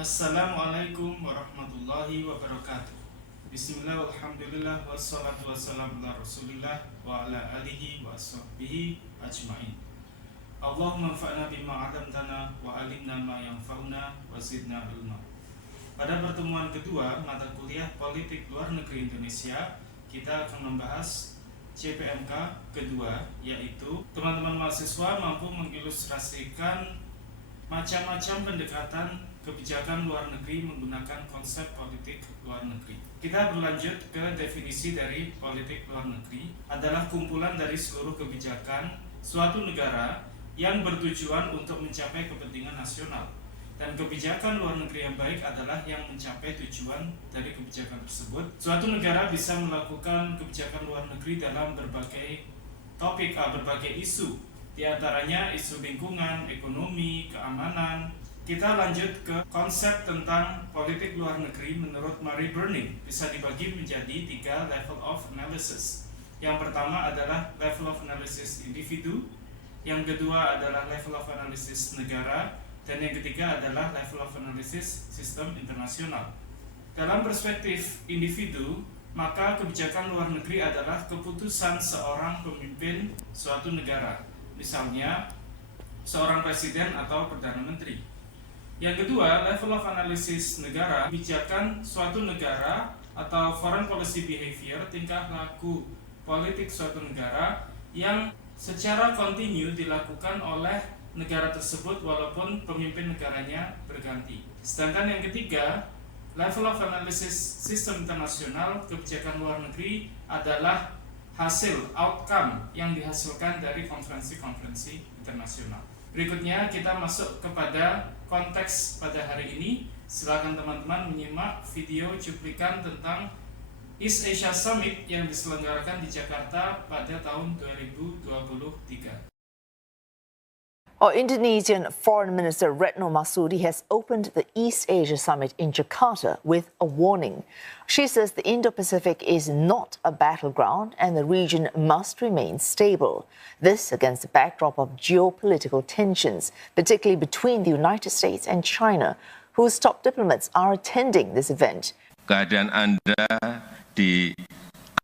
Assalamualaikum warahmatullahi wabarakatuh. Bismillah, alhamdulillah, wassalatu wassalamu ala rasulillah wa ala alihi wa sahbihi ajma'in. Allahumma anfa'na bima 'allamtana wa alimna ma yanfa'una wa zidna ilma. Pada pertemuan kedua mata kuliah Politik Luar Negeri Indonesia, kita akan membahas CPMK kedua, yaitu teman-teman mahasiswa mampu mengilustrasikan macam-macam pendekatan kebijakan luar negeri menggunakan konsep politik luar negeri. Kita berlanjut ke definisi dari politik luar negeri, adalah kumpulan dari seluruh kebijakan suatu negara yang bertujuan untuk mencapai kepentingan nasional. Dan kebijakan luar negeri yang baik adalah yang mencapai tujuan dari kebijakan tersebut. Suatu negara bisa melakukan kebijakan luar negeri dalam berbagai topik, berbagai isu, di antaranya isu lingkungan, ekonomi, keamanan. Kita lanjut ke konsep tentang politik luar negeri menurut Murray Burning. Bisa dibagi menjadi 3 level of analysis. Yang pertama adalah level of analysis individu, yang kedua adalah level of analysis negara, dan yang ketiga adalah level of analysis sistem internasional. Dalam perspektif individu, maka kebijakan luar negeri adalah keputusan seorang pemimpin suatu negara, misalnya seorang presiden atau perdana menteri. Yang kedua, level of analysis negara, kebijakan suatu negara atau foreign policy behavior, tingkah laku politik suatu negara yang secara kontinu dilakukan oleh negara tersebut walaupun pemimpin negaranya berganti. Sedangkan yang ketiga, level of analysis sistem internasional, kebijakan luar negeri adalah hasil, outcome yang dihasilkan dari konferensi-konferensi internasional. Berikutnya kita masuk kepada konteks pada hari ini. Silakan teman-teman menyimak video cuplikan tentang East Asia Summit yang diselenggarakan di Jakarta pada tahun 2023. Indonesian Foreign Minister Retno Marsudi has opened the East Asia Summit in Jakarta with a warning. She says the Indo-Pacific is not a battleground and the region must remain stable. This against the backdrop of geopolitical tensions, particularly between the United States and China, whose top diplomats are attending this event. Kehadiran Anda di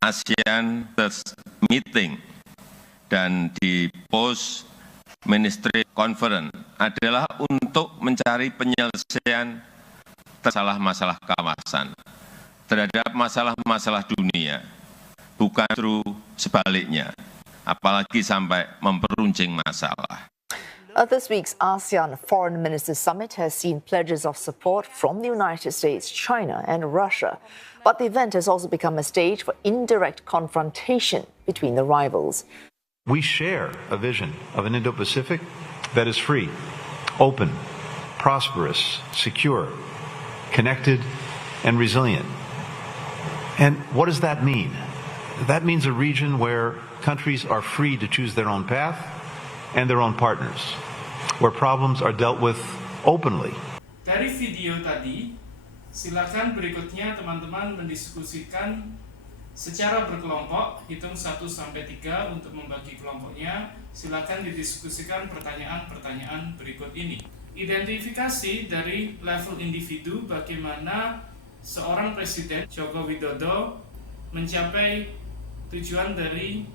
ASEAN Meeting dan di Post Ministry Conference adalah untuk mencari penyelesaian masalah-masalah kawasan terhadap masalah-masalah dunia, bukan justru sebaliknya, apalagi sampai memperuncing masalah. This week's ASEAN Foreign Ministers Summit has seen pledges of support from the United States, China, and Russia. But the event has also become a stage for indirect confrontation between the rivals. We share a vision of an Indo-Pacific that is free, open, prosperous, secure, connected, and resilient. And what does that mean? That means a region where countries are free to choose their own path and their own partners, where problems are dealt with openly. Dari video tadi, silakan berikutnya teman-teman mendiskusikan secara berkelompok, hitung 1-3 untuk membagi kelompoknya. Silakan didiskusikan pertanyaan-pertanyaan berikut ini. Identifikasi dari level individu, bagaimana seorang Presiden Joko Widodo mencapai tujuan dari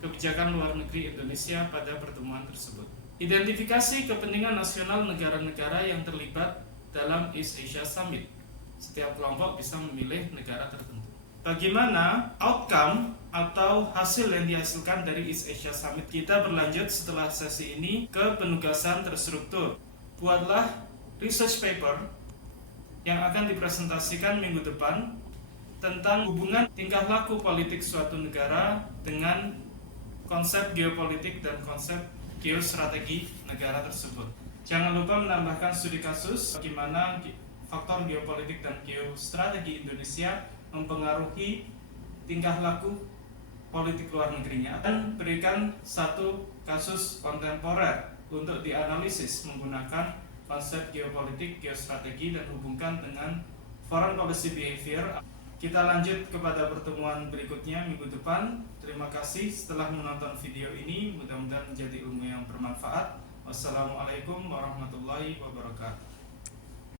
kebijakan luar negeri Indonesia pada pertemuan tersebut. Identifikasi kepentingan nasional negara-negara yang terlibat dalam East Asia Summit. Setiap kelompok bisa memilih negara tertentu. Bagaimana outcome atau hasil yang dihasilkan dari East Asia Summit? Kita berlanjut setelah sesi ini ke penugasan terstruktur. Buatlah research paper yang akan dipresentasikan minggu depan tentang hubungan tingkah laku politik suatu negara dengan konsep geopolitik dan konsep geostrategi negara tersebut. Jangan lupa menambahkan studi kasus bagaimana faktor geopolitik dan geostrategi Indonesia mempengaruhi tingkah laku politik luar negerinya, dan berikan satu kasus kontemporer untuk dianalisis menggunakan konsep geopolitik, geostrategi, dan hubungkan dengan foreign policy behavior. Kita lanjut kepada pertemuan berikutnya minggu depan. Terima kasih setelah menonton video ini, mudah-mudahan menjadi ilmu yang bermanfaat. Wassalamualaikum warahmatullahi wabarakatuh.